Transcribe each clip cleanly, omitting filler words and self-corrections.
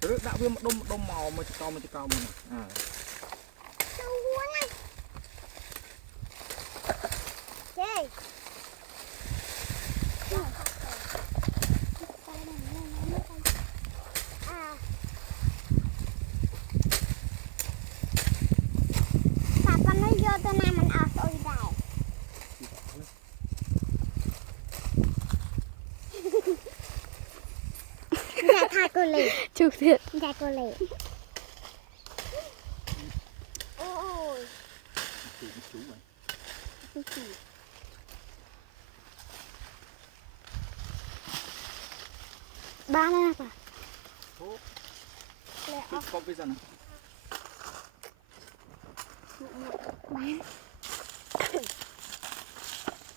Rồi đã viên một đom màu mà chỉ cao mình à. Chơi. Papa nói vô tôi nam mình ở tôi đây. Dạ tha cô lì. Chụp thiệt. Dạ cô lì. Ôi. Ba này apa? Có bây giờ nào.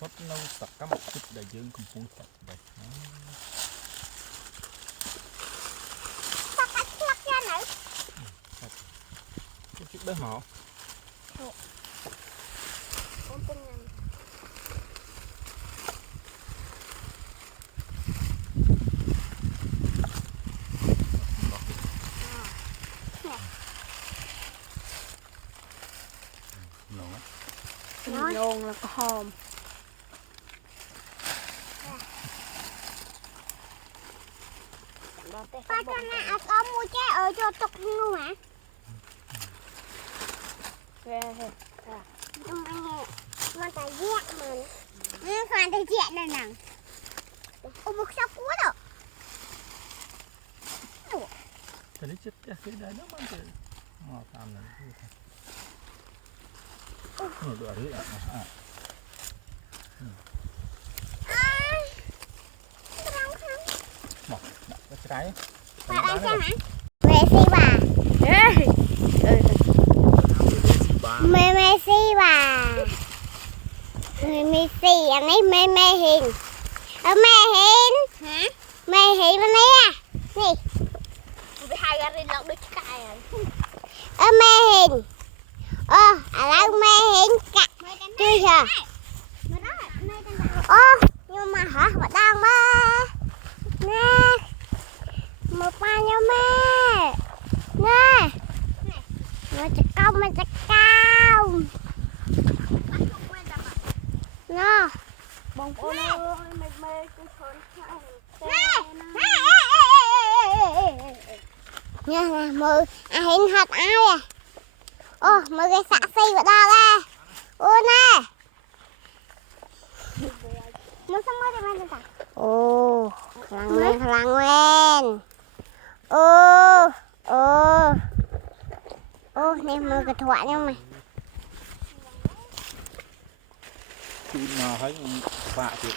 Mất nâu sặc cá một chút để dương cùng phun sặc đây. Sao cách lắc ra nữa? Cái chút bé họ. Con tin nằm. Nhông là có hòm. Ba cho nó có mua trái ở cho tục luôn hả? Ghê. Không ăn nghe. Mà ta dẹt mình. Khoan ta dẹt này nè. Ôi một sao cua đâu. Cái đấy chết cái đấy nó mang cái. Tam này. Được đấy ạ. Bỏ cái trái. Bà ăn xem hả? Mẹ si bà. Mẹ si bà. Mẹ si anh ấy mẹ hiền. Mẹ hiền. Hả? Mẹ hiền bên đây à. Nè. Bị hai gà lên lọc đứt cài à. Mẹ hiền. Là mẹ hiền cả. Chưa giờ. Nhưng mà hả? Bà đang mơ. Nè. Một ba nhau mẹ. Nè. Nó sẽ cao. Nó. Bông ôn ơi, mê cái phơn Nha nè, mơ hiện thật ai à? Mơ cái xạ xì của tao ra. Nè. Nó xong rồi thì mày ta. Thằng Nguyên. Nè mơ cái thoại nha mày. Chun nào thấy vạ thiệt.